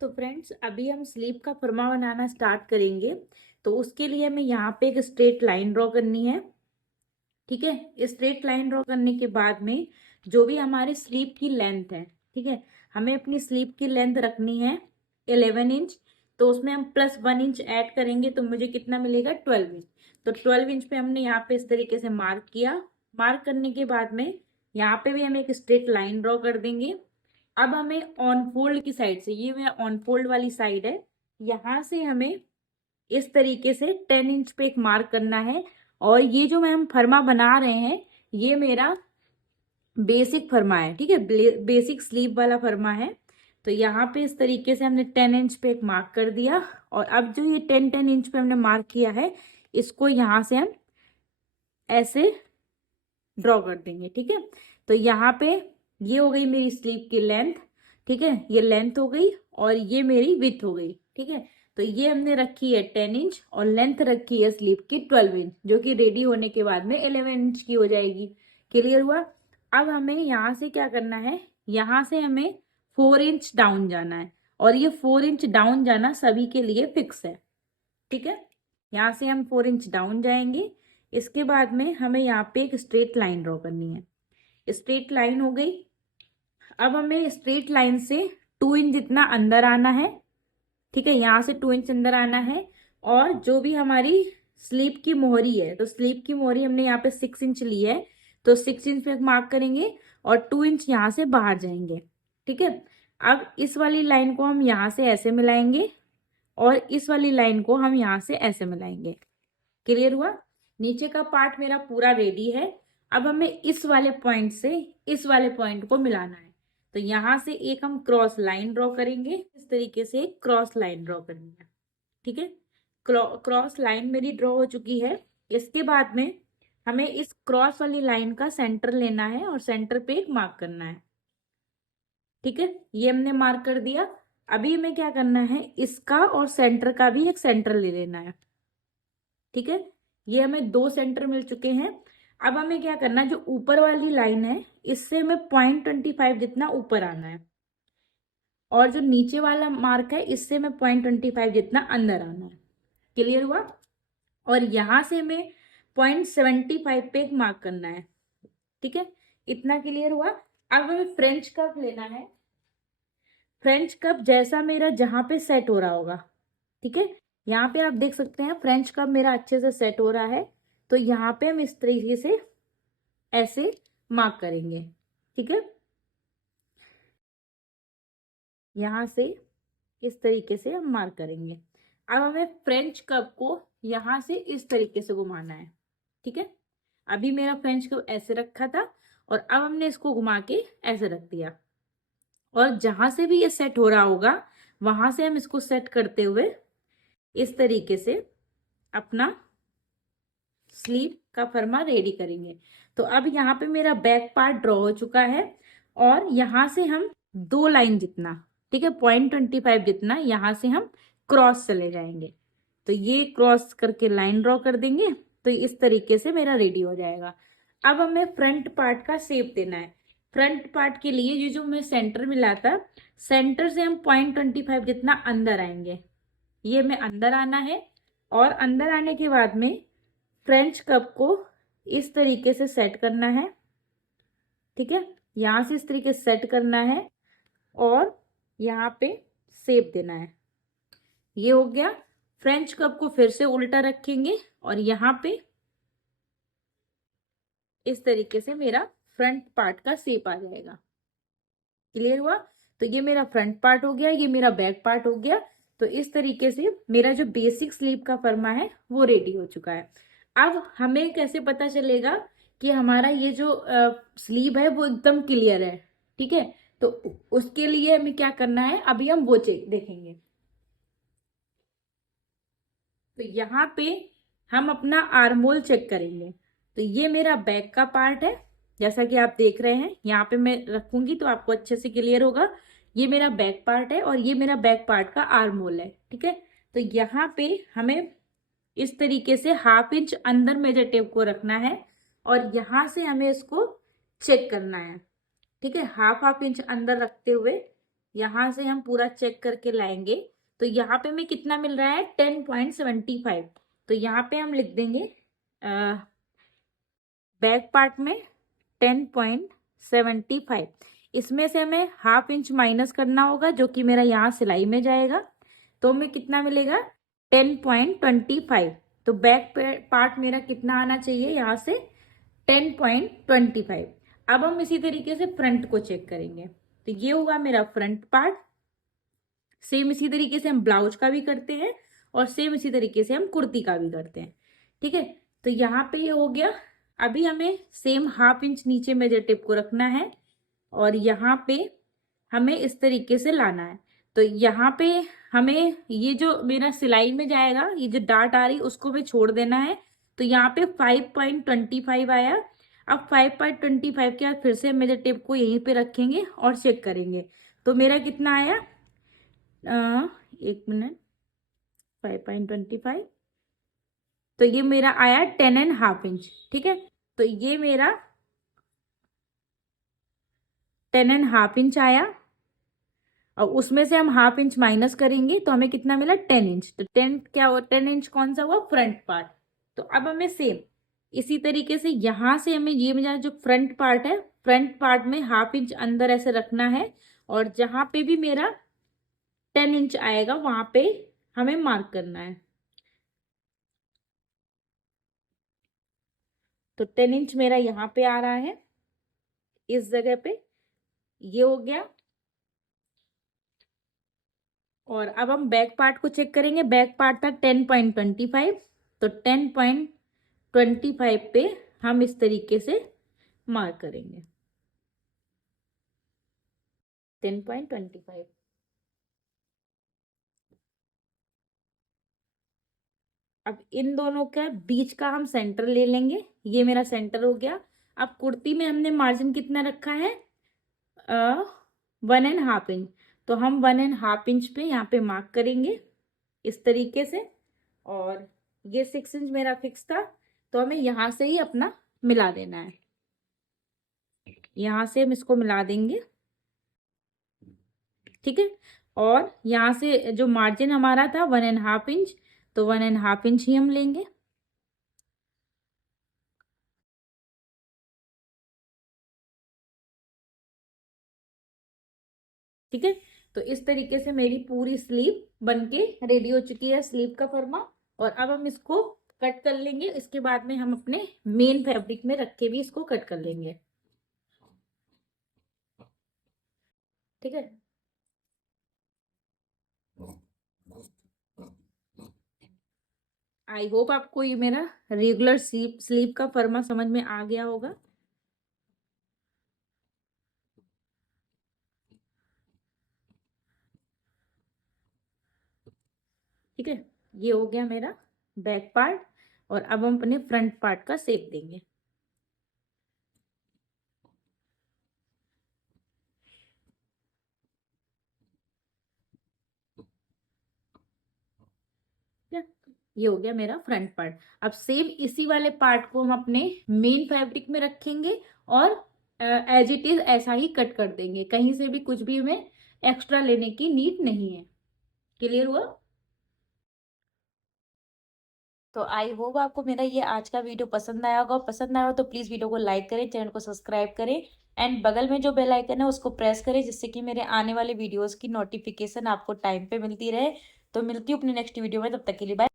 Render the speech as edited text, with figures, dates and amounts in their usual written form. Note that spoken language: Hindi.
तो फ्रेंड्स अभी हम स्लीप का फर्मा बनाना स्टार्ट करेंगे। तो उसके लिए हमें यहाँ पे एक स्ट्रेट लाइन ड्रॉ करनी है। ठीक है, स्ट्रेट लाइन ड्रॉ करने के बाद में जो भी हमारे स्लीप की लेंथ है, ठीक है, हमें अपनी स्लीप की लेंथ रखनी है 11 इंच। तो उसमें हम +1 इंच ऐड करेंगे तो मुझे कितना मिलेगा, 12 इंच। तो 12 इंच पे हमने यहाँ पे इस तरीके से मार्क किया। मार्क करने के बाद में यहाँ पे भी हम एक स्ट्रेट लाइन ड्रॉ कर देंगे। अब हमें ऑन फोल्ड की साइड से, ये मेरा ऑन फोल्ड वाली साइड है, यहाँ से हमें इस तरीके से 10 इंच पे एक मार्क करना है। और ये जो मैं हम फर्मा बना रहे हैं, ये मेरा बेसिक फर्मा है। ठीक है, बेसिक स्लीव वाला फर्मा है। तो यहाँ पे इस तरीके से हमने 10 इंच पे एक मार्क कर दिया। और अब जो ये 10-10 इंच पे हमने मार्क किया है, इसको यहाँ से हम ऐसे ड्रॉ कर देंगे। ठीक है, तो यहाँ पे ये हो गई मेरी स्लीव की लेंथ। ठीक है, ये लेंथ हो गई और ये मेरी विड्थ हो गई। ठीक है, तो ये हमने रखी है 10 इंच और लेंथ रखी है स्लीव की 12 इंच, जो कि रेडी होने के बाद में 11 इंच की हो जाएगी। क्लियर हुआ। अब हमें यहाँ से क्या करना है, यहाँ से हमें 4 इंच डाउन जाना है। और ये 4 इंच डाउन जाना सभी के लिए फिक्स है। ठीक है, यहाँ से हम 4 इंच डाउन जाएंगे। इसके बाद में हमें यहाँ पे एक स्ट्रेट लाइन ड्रॉ करनी है। स्ट्रेट लाइन हो गई। अब हमें स्ट्रेट लाइन से 2 इंच जितना अंदर आना है। ठीक है, यहाँ से 2 इंच अंदर आना है। और जो भी हमारी स्लीप की मोहरी है, तो स्लीप की मोहरी हमने यहाँ पे 6 इंच ली है, तो 6 इंच पे मार्क करेंगे और 2 इंच यहाँ से बाहर जाएंगे। ठीक है, अब इस वाली लाइन को हम यहाँ से ऐसे मिलाएंगे और इस वाली लाइन को हम यहाँ से ऐसे मिलाएंगे। क्लियर हुआ। नीचे का पार्ट मेरा पूरा रेडी है। अब हमें इस वाले पॉइंट से इस वाले पॉइंट को मिलाना है। तो यहां से एक हम क्रॉस लाइन ड्रॉ करेंगे। इस तरीके से एक क्रॉस लाइन ड्रॉ करनी है। ठीक है, क्रॉस लाइन मेरी ड्रॉ हो चुकी है। इसके बाद में हमें इस क्रॉस वाली लाइन का सेंटर लेना है और सेंटर पे एक मार्क करना है। ठीक है, ये हमने मार्क कर दिया। अभी हमें क्या करना है, इसका और सेंटर का भी एक सेंटर ले लेना है। ठीक है, ये हमें 2 सेंटर मिल चुके हैं। अब हमें क्या करना है, जो ऊपर वाली लाइन है, इससे हमें 0.25 जितना ऊपर आना है। और जो नीचे वाला मार्क है, इससे हमें 0.25 जितना अंदर आना है। क्लियर हुआ। और यहां से हमें 0.75 पे एक मार्क करना है। ठीक है, इतना क्लियर हुआ। अब हमें फ्रेंच कर्व लेना है। फ्रेंच कर्व जैसा मेरा जहां पे सेट हो रहा होगा। ठीक है, यहाँ पे आप देख सकते हैं फ्रेंच कर्व मेरा अच्छे से सेट हो रहा है। तो यहाँ पे हम इस तरीके से ऐसे मार्क करेंगे। ठीक है, यहाँ से इस तरीके से हम मार्क करेंगे। अब हमें फ्रेंच कर्व को यहाँ से इस तरीके से घुमाना है। ठीक है, अभी मेरा फ्रेंच कर्व ऐसे रखा था और अब हमने इसको घुमा के ऐसे रख दिया। और जहां से भी ये सेट हो रहा होगा, वहां से हम इसको सेट करते हुए इस तरीके से अपना स्लीव का फर्मा रेडी करेंगे। तो अब यहाँ पे मेरा बैक पार्ट ड्रॉ हो चुका है। और यहाँ से हम 2 लाइन जितना, ठीक है, 0.25 जितना यहाँ से हम क्रॉस चले जाएंगे। तो ये क्रॉस करके लाइन ड्रॉ कर देंगे। तो इस तरीके से मेरा रेडी हो जाएगा। अब हमें फ्रंट पार्ट का शेप देना है। फ्रंट पार्ट के लिए ये जो हमें सेंटर मिला था, सेंटर से हम 0.25 जितना अंदर आएंगे। ये हमें अंदर आना है। और अंदर आने के बाद में फ्रेंच कप को इस तरीके से सेट करना है। ठीक है, यहां से इस तरीके से सेट करना है और यहाँ पे शेप देना है। ये हो गया। फ्रेंच कप को फिर से उल्टा रखेंगे और यहाँ पे इस तरीके से मेरा फ्रंट पार्ट का शेप आ जाएगा। क्लियर हुआ। तो ये मेरा फ्रंट पार्ट हो गया, ये मेरा बैक पार्ट हो गया। तो इस तरीके से मेरा जो बेसिक स्लीव का फर्मा है वो रेडी हो चुका है। अब हमें कैसे पता चलेगा कि हमारा ये जो स्लीव है वो एकदम क्लियर है। ठीक है, तो उसके लिए हमें क्या करना है, अभी हम वो चेक देखेंगे। तो यहाँ पे हम अपना आर्मोल चेक करेंगे। तो ये मेरा बैक का पार्ट है, जैसा कि आप देख रहे हैं। यहाँ पे मैं रखूंगी तो आपको अच्छे से क्लियर होगा। ये मेरा बैक पार्ट है और ये मेरा बैक पार्ट का आर्मोल है। ठीक है, तो यहाँ पे हमें इस तरीके से 1/2 इंच अंदर मेजर टेप को रखना है और यहाँ से हमें इसको चेक करना है। ठीक है, 1/2 इंच अंदर रखते हुए यहाँ से हम पूरा चेक करके लाएंगे। तो यहाँ पे हमें कितना मिल रहा है 10.75। तो यहाँ पे हम लिख देंगे बैक पार्ट में 10.75। इसमें से हमें हाफ इंच माइनस करना होगा जो कि मेरा यहाँ सिलाई में जाएगा। तो हमें कितना मिलेगा 10.25। तो बैक पार्ट मेरा कितना आना चाहिए यहाँ से 10.25। अब हम इसी तरीके से फ्रंट को चेक करेंगे। तो ये हुआ मेरा फ्रंट पार्ट। सेम इसी तरीके से हम ब्लाउज का भी करते हैं और सेम इसी तरीके से हम कुर्ती का भी करते हैं। ठीक है, तो यहाँ पे ये हो गया। अभी हमें सेम हाफ इंच नीचे मेजर टेप को रखना है और यहाँ पे हमें इस तरीके से लाना है। तो यहाँ पे हमें ये जो मेरा सिलाई में जाएगा, ये जो डार्ट आ रही उसको भी छोड़ देना है। तो यहाँ पे 5.25 आया। अब 5.25 के बाद फिर से मेजर टेप को यहीं पे रखेंगे और चेक करेंगे। तो मेरा कितना आया, एक मिनट, 5.25। तो ये मेरा आया 10.5 इंच। ठीक है, तो ये मेरा 10.5 इंच आया और उसमें से हम हाफ इंच माइनस करेंगे तो हमें कितना मिला 10 इंच। तो 10 क्या हुआ, 10 इंच कौन सा हुआ, फ्रंट पार्ट। तो अब हमें सेम इसी तरीके से यहां से हमें ये मेरा जो फ्रंट पार्ट है, फ्रंट पार्ट में हाफ इंच अंदर ऐसे रखना है और जहां पे भी मेरा 10 इंच आएगा वहां पे हमें मार्क करना है। तो 10 इंच मेरा यहाँ पे आ रहा है इस जगह पे, ये हो गया। और अब हम बैक पार्ट को चेक करेंगे। बैक पार्ट था 10.25। तो 10.25 पे हम इस तरीके से मार्क करेंगे 10.25। अब इन दोनों का बीच का हम सेंटर ले लेंगे। ये मेरा सेंटर हो गया। अब कुर्ती में हमने मार्जिन कितना रखा है, 1.5 इंच। तो हम 1.5 इंच पे यहाँ पे मार्क करेंगे इस तरीके से। और ये 6 इंच मेरा फिक्स था तो हमें यहाँ से ही अपना मिला देना है। यहाँ से हम इसको मिला देंगे। ठीक है, और यहाँ से जो मार्जिन हमारा था 1.5 इंच, तो 1.5 इंच ही हम लेंगे। ठीक है, तो इस तरीके से मेरी पूरी स्लीव बनके रेडी हो चुकी है, स्लीव का फर्मा। और अब हम इसको कट कर लेंगे। इसके बाद में हम अपने मेन फैब्रिक में रख के भी इसको कट कर लेंगे। ठीक है, आई होप आपको ये मेरा रेगुलर स्लीव का फर्मा समझ में आ गया होगा। ठीक है, ये हो गया मेरा बैक पार्ट। और अब हम अपने फ्रंट पार्ट का शेप देंगे। ठीक है, ये हो गया मेरा फ्रंट पार्ट। अब सेम इसी वाले पार्ट को हम अपने मेन फैब्रिक में रखेंगे और एज इट इज ऐसा ही कट कर देंगे। कहीं से भी कुछ भी हमें एक्स्ट्रा लेने की नीड नहीं है। क्लियर हुआ? तो आई होप आपको मेरा ये आज का वीडियो पसंद आया होगा। पसंद आया हो तो प्लीज़ वीडियो को लाइक करें, चैनल को सब्सक्राइब करें एंड बगल में जो बेल आइकन है उसको प्रेस करें जिससे कि मेरे आने वाले वीडियोस की नोटिफिकेशन आपको टाइम पे मिलती रहे। तो मिलती हूँ अपनी नेक्स्ट वीडियो में, तब तक के लिए बाय।